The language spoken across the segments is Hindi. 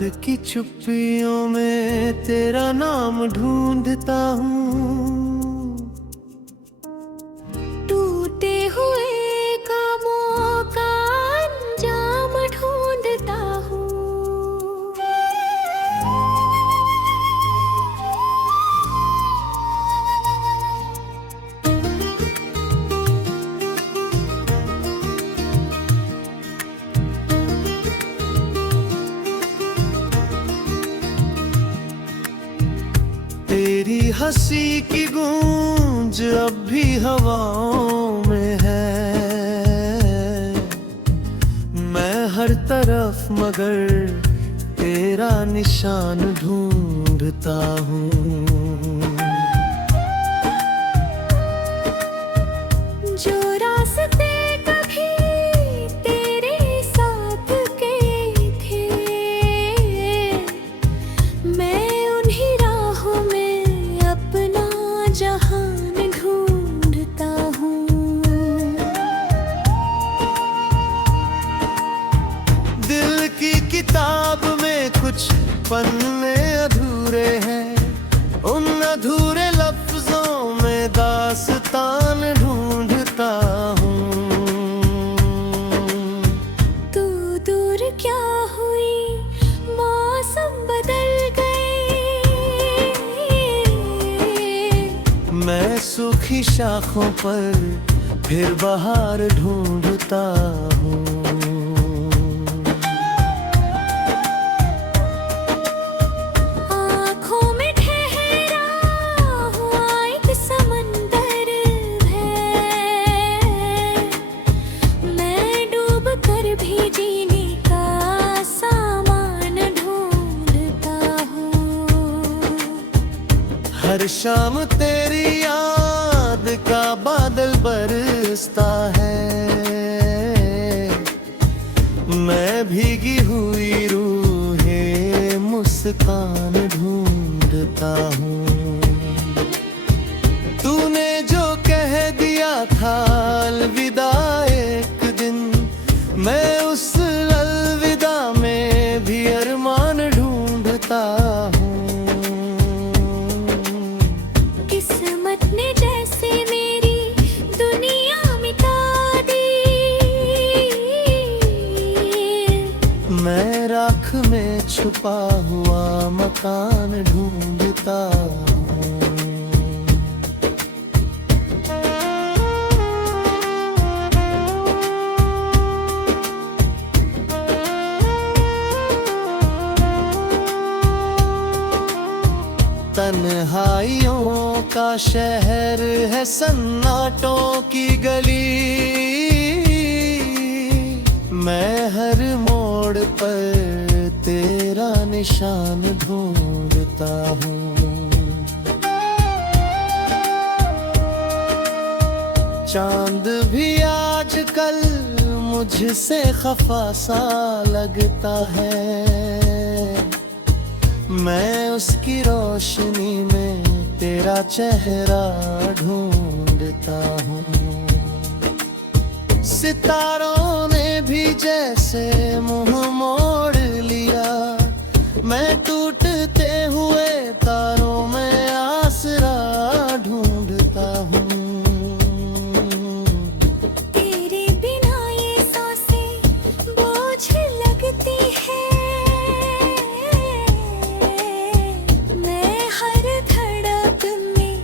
रात की चुप्पियों में तेरा नाम ढूंढता हूँ। टूटे हुए कामों का अंजाम ढूंढता हूँ। तेरी हंसी की गूंज अब भी हवाओं में है। मैं हर तरफ मगर तेरा निशान ढूंढता हूँ। जो रास्ते कभी तेरे साथ के थे, मैं उन्हीं राहों में अपना जहान ढूंढता हूँ। दिल की किताब में कुछ पन्ने अधूरे हैं, उन अधूरे लफ्जों में दास्तान ढूंढता हूँ। तू दूर क्या हुई, मौसम बदल गए। मैं सूखी शाखों पर फिर बहार ढूंढता हूँ। आँखों में ठहरा हुआ एक समंदर है, मैं डूब कर भी जीने का सामान ढूंढता हूँ। हर शाम तेरी याद का बादल बरसता है। मैं भीगी हुई रूहें मुस्कान ढूंढता हूँ। तूने जो कह दिया था अलविदा एक दिन, मैं उस अलविदा में भी अरमान ढूंढता हूँ। किस्मत ने जैसे मेरी दुनिया मिटा दी, मैं राख में छुपा हुआ मकान ढूंढता हूँ। तन्हाइयों का शहर है सन्नाटों की गली, मैं हर मोड़ पर तेरा निशान ढूंढता हूँ। चांद भी आजकल मुझसे खफा सा लगता है। मैं उसकी रोशनी में तेरा चेहरा ढूंढता हूँ। सितारों ने भी जैसे मुंह मोड़ लिया, मैं टूटते हुए तारों में आसरा ढूंढता हूँ। तेरे बिना ये सांसें बोझ लगती है, मैं हर धड़क में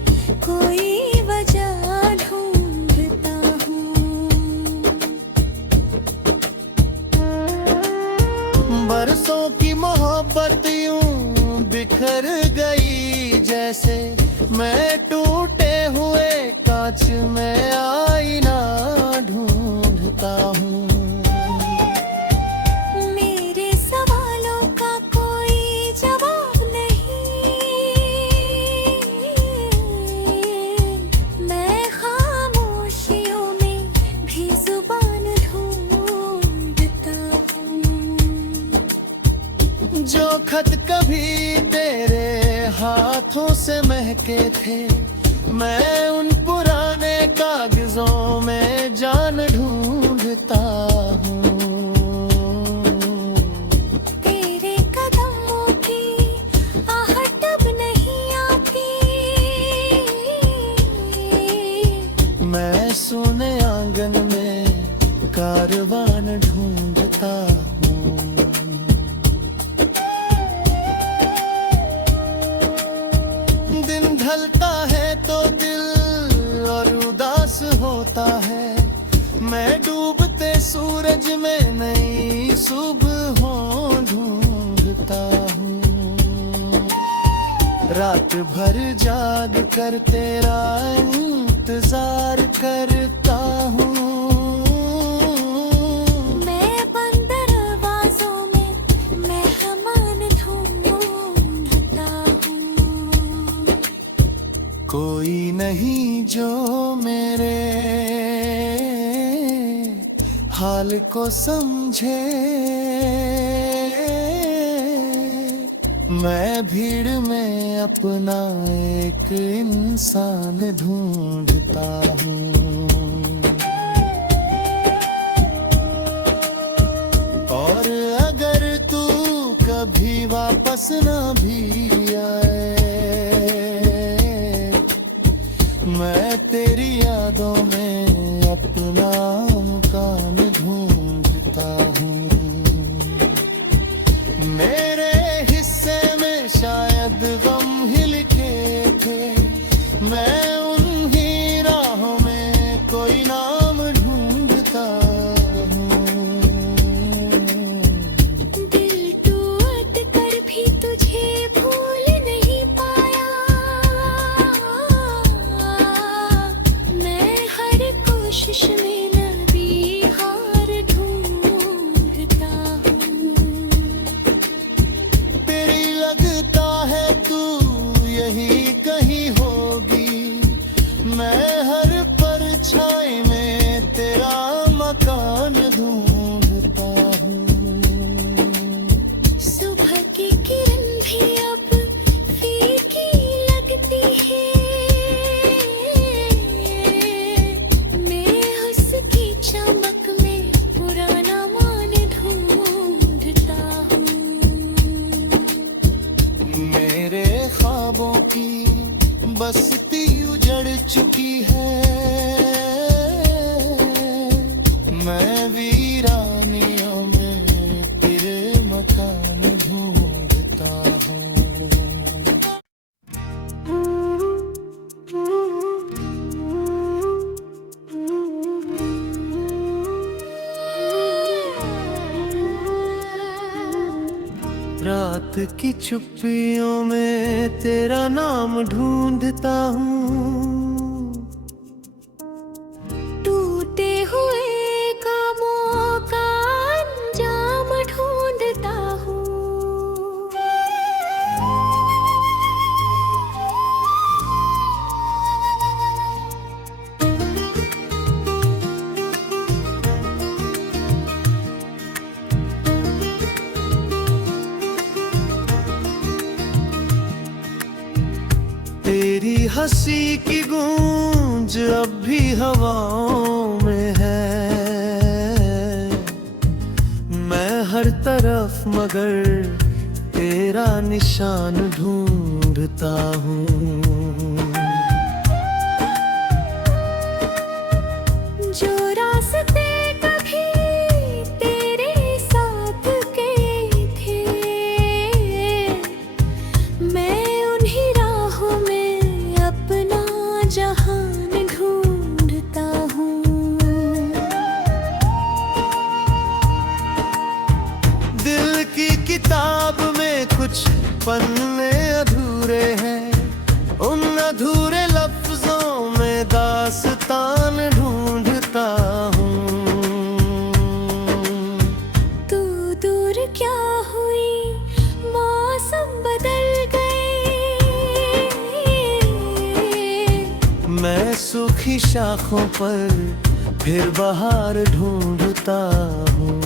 कोई वजह ढूंढता हूँ। बरसों की मोहब्बत यूं बिखर गई जैसे, मैं टूटे हुए कांच में आईना ढूंढता हूँ। मेरे सवालों का कोई जवाब नहीं, मैं खामोशियों में भी जुबान ढूंढता हूँ। जो खत कभी तेरे हाथों से महके थे, मैं उन पुराने कागजों में जान ढूंढता हूँ। तेरे कदम ढलता है तो दिल और उदास होता है। मैं डूबते सूरज में नई सुबहों ढूंढता हूँ। रात भर जाग कर तेरा इंतजार करता हूँ। मैं बंद दरवाजों में मेहमान ढूंढता हूँ। कोई नहीं जो मेरे हाल को समझे। मैं भीड़ में अपना एक इंसान ढूंढता हूँ। और अगर तू कभी वापस ना भी आए, मैं तेरी यादों में अपना मुकाम ढूंढता हूँ। मेरे हिस्से में शायद गम ही लिखे थे। मैं उन्हीं राहों में कोई नाम ढूंढता हूँ। दिल टूट कर भी तुझे भूल नहीं पाया। मैं हर कोशिश में नबी हार ढूंढता हूँ। तेरी लगता है तू यही कहीं होगी। मैं हर परछाई में तेरा मकान ढूंढता हूँ। सुबह की किरण भी अब फीकी लगती है। मैं उसकी चमक में पुराना मान ढूंढता हूँ। मेरे ख्वाबों की बस्ती उजड़ चुकी है। मैं वीरानियों में तेरे मकान ढूंढता हूँ। रात की चुप्पियों में तेरा नाम ढूंढता हूँ। टूटे हुए कामों का अंजाम ढूंढता हूँ। तेरी हंसी की गूंज अब भी हवाओं में है। मैं हर तरफ मगर तेरा निशान ढूंढता हूँ। जो रास्ते कभी तेरे साथ के थे, मैं उन्हीं राहों में अपना जहान ढूंढता हूँ। दिल की किताब में कुछ पन्ने अधूरे हैं। उन अधूरे लफ्जों में दास्तान ढूंढता हूँ। तू दूर क्या हुई, मौसम बदल गए। मैं सूखी शाखों पर फिर बहार ढूंढता हूँ।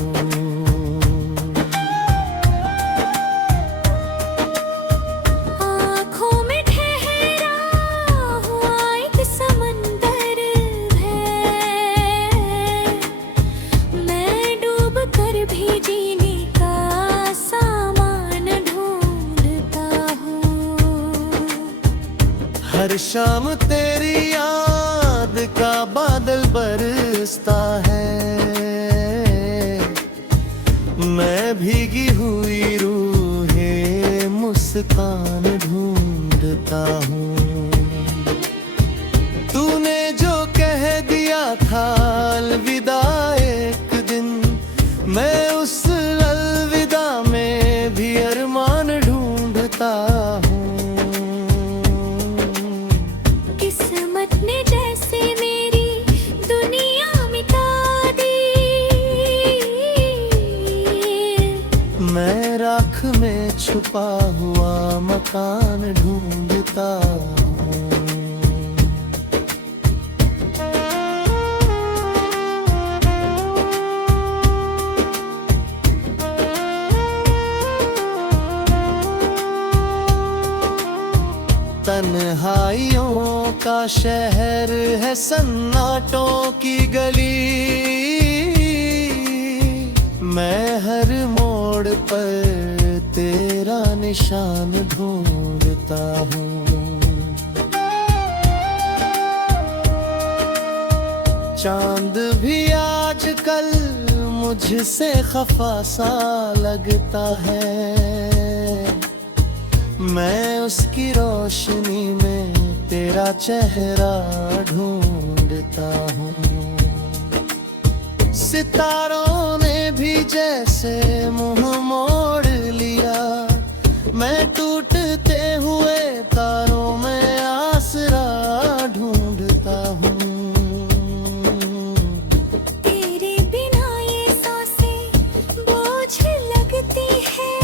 आँखों में ठहरा हुआ एक समंदर है। मैं डूब कर भी जीने का सामान ढूंढता हूँ। हर शाम तेरी याद का बादल बरसता है। मैं भीगी हुई रूहें मुस्कान ढूंढता हूँ। तूने जो कह दिया था अलविदा एक दिन, मैं उस अलविदा में भी अरमान ढूंढता हूँ। किस्मत ने जैसे मेरी दुनिया मिटा दी, मैं राख में छुपा हुआ मकान ढूंढता हूँ। तन्हाइयों का शहर है सन्नाटों की गली, मैं हर मोड़ पर तेरा निशान ढूंढता हूँ। चांद भी आजकल मुझसे खफा सा लगता है, मैं उसकी रोशनी में तेरा चेहरा ढूंढता हूँ। सितारों ने भी जैसे मुंह मोड़ लिया, मैं टूटते हुए तारों में आसरा ढूंढता हूँ। तेरे बिना ये सांसें बोझ लगती है,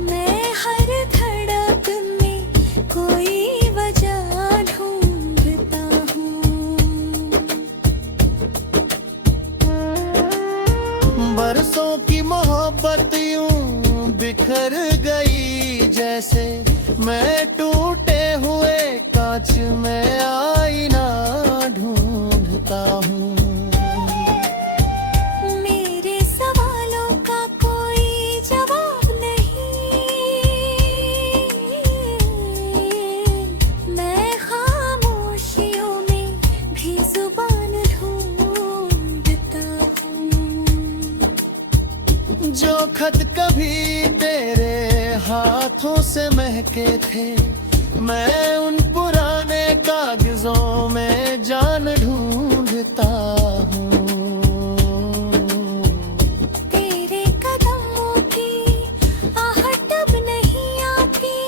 मैं हर धड़कन में कोई वजह ढूंढता हूँ। बरसों की मोहब्बत यूं बिखर गई जैसे, मैं टूटे हुए कांच में आईना ढूंढता हूँ। मेरे सवालों का कोई जवाब नहीं, मैं खामोशियों में भी जुबान ढूंढता हूँ। जो खत कभी तेरे हाथों से महके थे, मैं उन पुराने कागजों में जान ढूंढता हूँ। तेरे कदमों की आहट अब नहीं आती,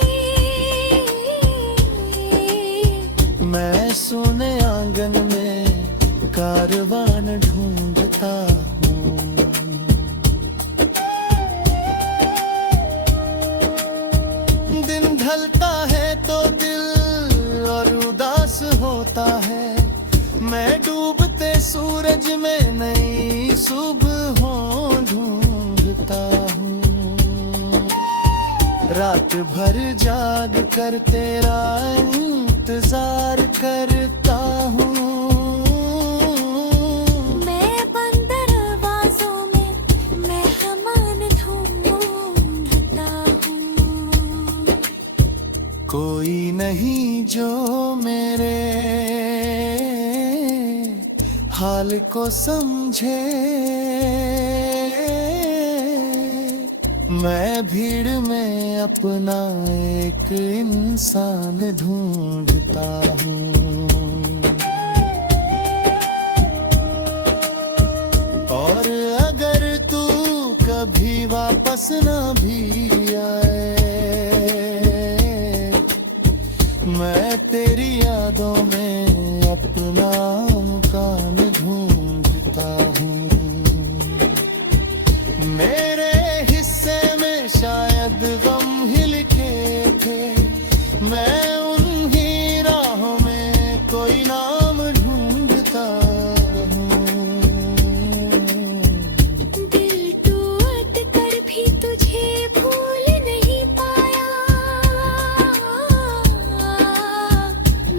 मैं सुने आंगन में कारवान ढूंढता हूँ। दिन ढलता है तो दिल और उदास होता है, मैं डूबते सूरज में नई सुबहों ढूंढता हूँ। रात भर जाग कर तेरा इंतजार करता हूँ। मैं बंद दरवाजों में मेहमान ढूंढता हूँ। कोई नहीं जो मेरे हाल को समझे, मैं भीड़ में अपना एक इंसान ढूंढता हूँ। और अगर तू कभी वापस न भी आए, मैं तेरी यादों में अपना मुकाम ढूंढता हूँ। मेरे हिस्से में शायद गम ही लिखे थे, मैं उन्हीं राहों में कोई नाम ढूंढता हूँ। दिल टूट कर भी तुझे भूल नहीं पाया,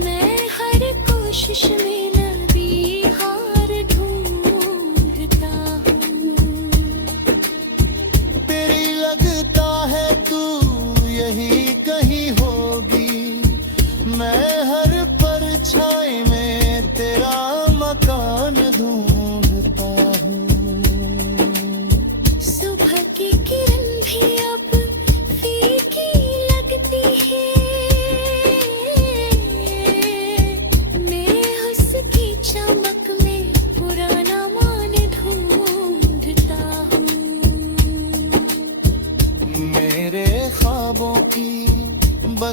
मैं हर कोशिश में नबी हार ढूंढता हूँ। तेरी लगता है तू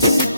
पास